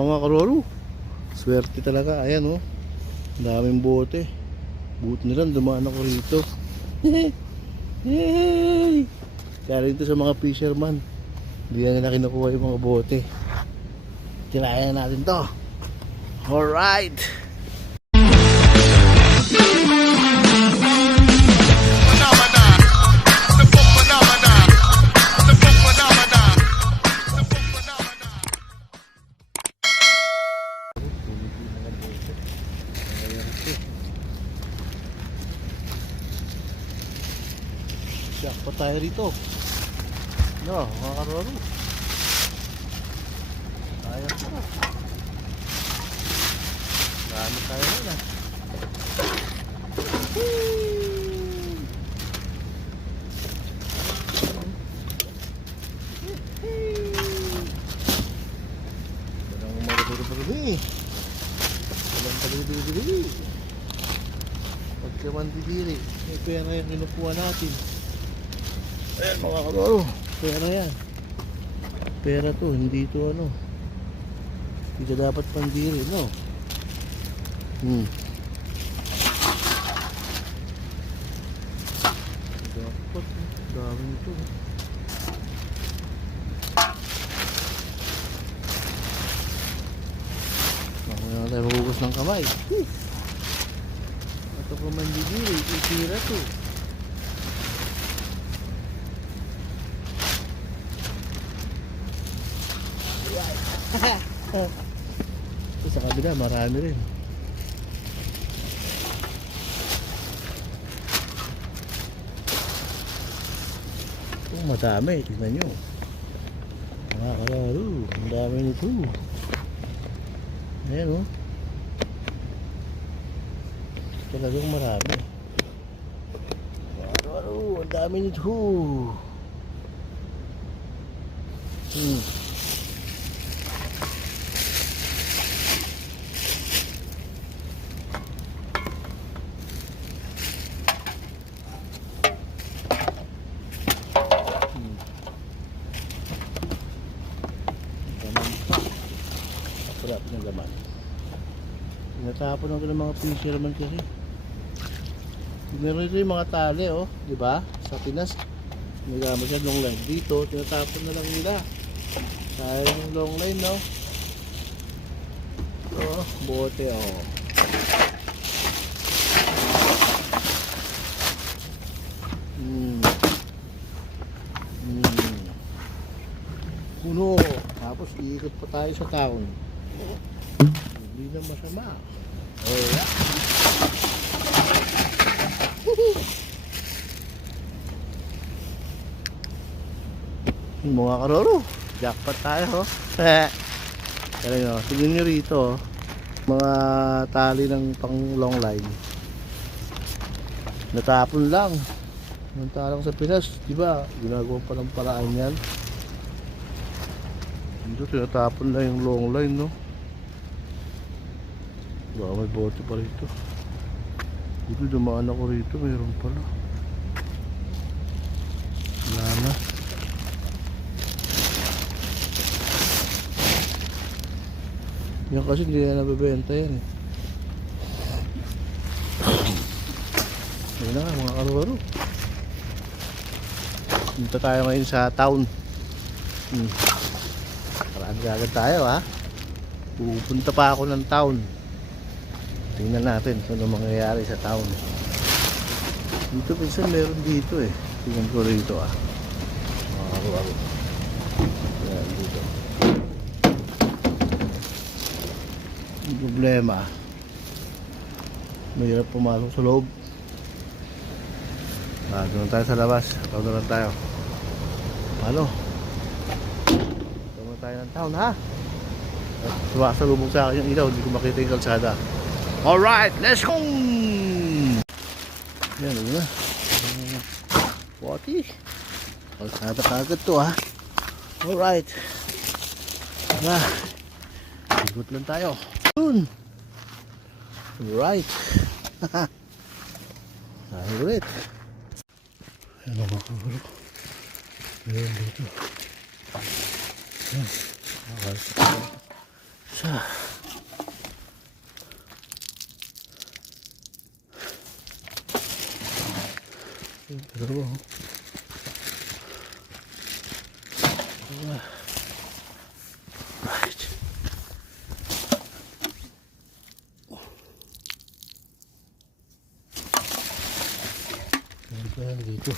Mga karoro, swerte talaga. Ayan oh. Daming bote. Buti na lang dumaan ako rito. Yay! Kaya rin ito sa mga fisherman. Hindi na nila kinukuha yung mga bote. Tirayan na natin to. Alright! Rito. No, mga karoro. Kaya pa. Dami tayo na. Walang maruburu-buru Walang palibili-bili. Pagka mandidiri, may pera yung kinukuha natin. Ayan mga karoro, pera yan. Pera to, hindi to ano. Hindi ka dapat pandiri, no? Hmm. Dapat, dami nito. Ako na tayo magugas ng kamay. Ito ko mandidiri, itira to. Ito sa kabila, marami rin. Ito, madami. Tignan nyo. Mga kalaro, ang dami nito. Ayan o. Oh. Talagang marami. Kalaro, ang dami nito. Hmm. Ganun pa. Sarap ng laman. Tinatapon lang ito ng mga fisherman kasi. Meron yung mga tali, oh. Di ba? Sa Pinas, may gamit siya long line. Dito, tinatapon na lang nila. Sayang yung long line, no? Oh, bote, oh. Hmm. Hmm. Puno. Tapos iikot pa tayo sa town. Hindi na masama. Oh. Yung mga karoro. Jackpot tayo, oh. Kaya nyo, tignan nyo rito, oh. Mga tali ng pang long line. Natapon lang. Samantalang sa Pinas, di ba? Ginagawa pa ng paraan yan. Dito tinatapon na yung long line, no? Baka may bote pa rito. Dito dumaan ako rito, mayroon pala. Wala. Yan kasi hindi na nabibenta yan eh. Ayun na nga mga karo-karo. Punta tayo ngayon sa town. Hmm. Paraan agad tayo ha. Pupunta pa ako ng town. Tingnan natin kung ano mangyayari sa town. Dito minsan meron dito eh. Tingnan ko rito ah. Mga karo-karo. Yan dito. Ang problema. Mahirap pumasok sa loob. Ah, doon tayo sa labas. Doon na lang tayo. Paano? Doon tayo ng town, ha? Sumasalubog sa akin yung ilaw. Hindi ko makita yung kalsada. Alright, let's go! Yan, ano na. Poti. Kalsada kagad to, ha? Alright. Tara. Ikot lang tayo. Yun. Alright. Tayo ulit. Ayan ang mga kabalo. Ayan dito. Ayan. Ayan. Sa. Dalawa. Oh. Dalawa. Right. Ano ba yan dito?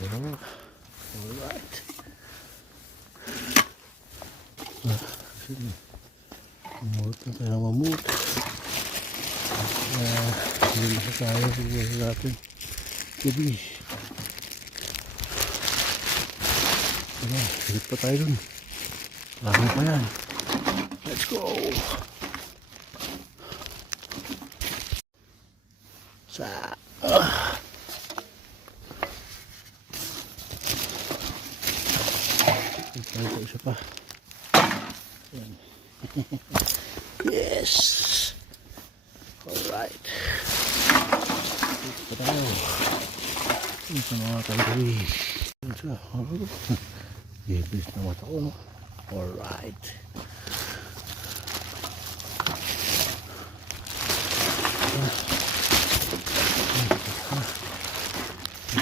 Dalawa. Alright. Ah, sige. Mamut na tayo ng mamut. Ah, hindi na tayo. Gabi. Wala, higit pa tayo dun. Laro pa yan. Let's go! Sa... Ah. Ito po isa pa. Yes! Alright. Ito pa tayo. Ito mga kandari. Ito sa... Gibis na mata ko, no? Alright.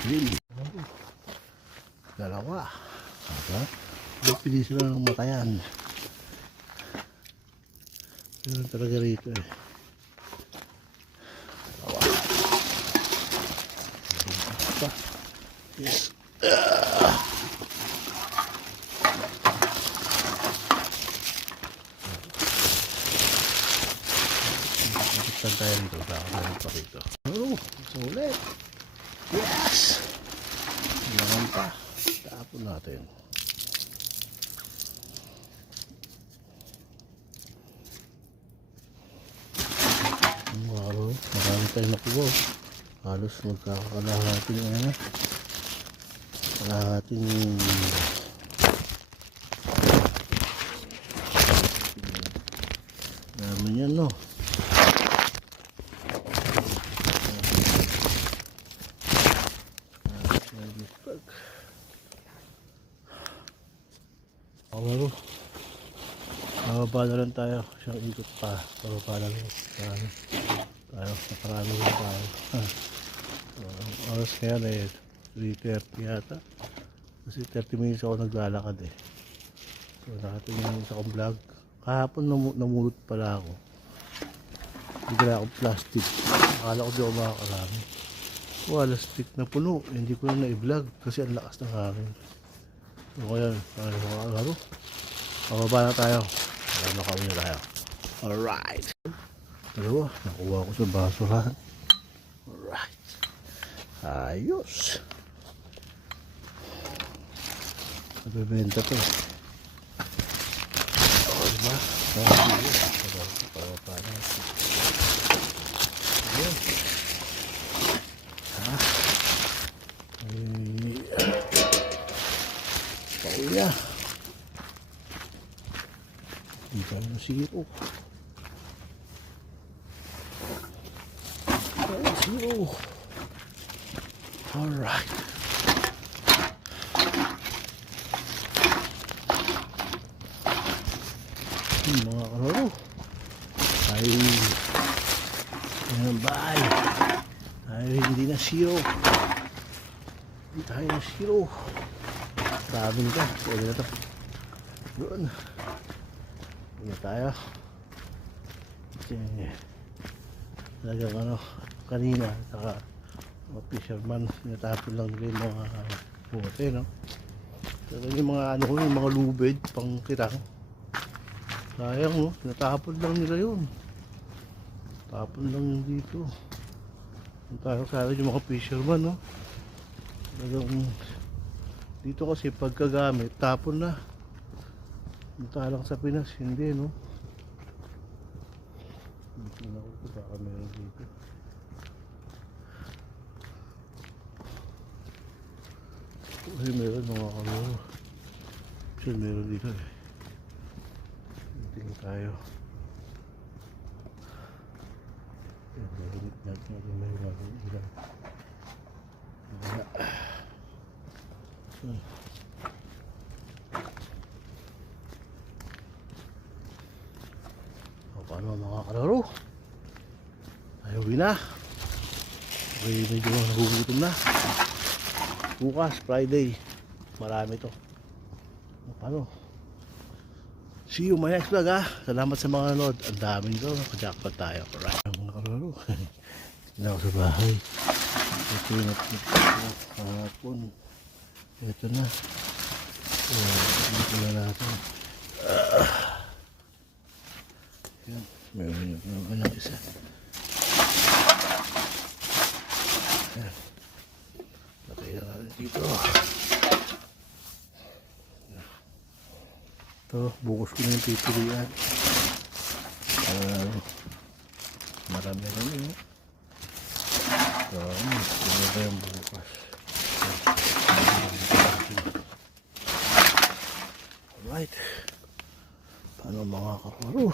Really? Dalawa. Aba? Pili sila ng matayan? Meron talaga rito eh. Dalawa. Pa. Yes. Saan tayo rito? Baka meron pa rito. Oh, sulit. Yes! Kailangan pa. Tapon natin. Araw, marami tayong nakuha. Halos magkakalahating ano. Kalahating dami niyan no. Pag. Ako Bababa na lang tayo. Siyang ikot pa. Bababa na lang. Tayo. Nakarami lang tayo. Uh, oras kaya na eh. 3.30 yata. Kasi 30 minutes ako naglalakad eh. So nakatingin sa akong vlog. Kahapon namu namulot pala ako. Bigla akong plastic. Akala ko di ako makakarami. Wala stick na puno. Hindi ko na na-vlog kasi ang lakas ng hangin. So kaya, ano mga laro? Pababa na tayo. Para makauwi na tayo. Alright. Dalawa. Nakuha ko sa basurahan. Alright. Ayos. Nagbebenta to. O, diba? Ayos. Pababa na. Ayun. Tayo nasiro. Alright. Yung mga kalaro. Ay. Yan bahay. Tayo hindi na zero. Hindi tayo na zero. Sabi ka. Pwede na to. Doon. Hindi tayo. Kasi talagang ano, kanina, saka mga fisherman, sinatapon lang nila yung mga bote, no? Pero yung mga ano ko, yung mga lubid, pang kirang. Sayang, no? Sinatapon lang nila yun. Tapon lang yun dito. Yung tayo sa akin yung mga fisherman, no? Talagang dito kasi pagkagamit, tapon na. Punta lang sa Pinas, hindi, no? Dito na ako, baka meron dito. Ay, meron mga kaloro. Siya meron dito eh. Tingin tayo. Meron natin natin may bagong ilan. Paano mga kalaro? Ayaw na. Okay, medyo nagugutom na. Bukas, Friday. Marami to. Paano? See you my next vlog ha. Salamat sa mga nanood. Ang dami nito. Nakajackpot tayo. Alright. Mga kalaro. Tignan ako sa bahay. Ito yung kahapon. Ito na. Uh, ito na natin. Yan. Meron yung meron ng isa. Yan. Patay na natin dito. Ito, bukas ko na yung pipilian. Uh, marami na yun. So, ano, ba yung bukas? Alright. Paano mga kalaro?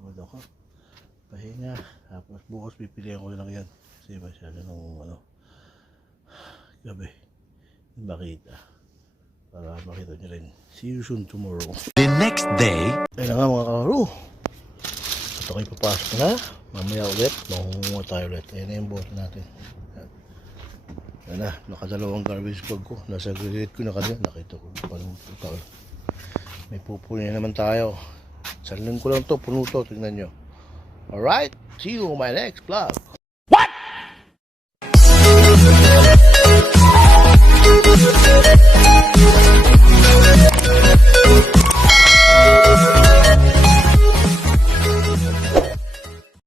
Huwag ako. Pahinga. Tapos bukas pipilihan ko lang yan. Kasi masyado ng ano. Gabi. Makita. Para makita nyo rin. See you soon tomorrow. The next day, Ayun nga mga kalaro. At ako'y papasok na. Mamaya ulit. Mahuhunga tayo ulit. Ayun na yung bote natin. Yan na. Nakadalawang garbage bag ko. Nasa grillet ko na kanina. Nakita ko. Paano ito. May pupunin naman tayo. Salin ko lang to. Puno to. Tingnan nyo. Alright. See you on my next vlog.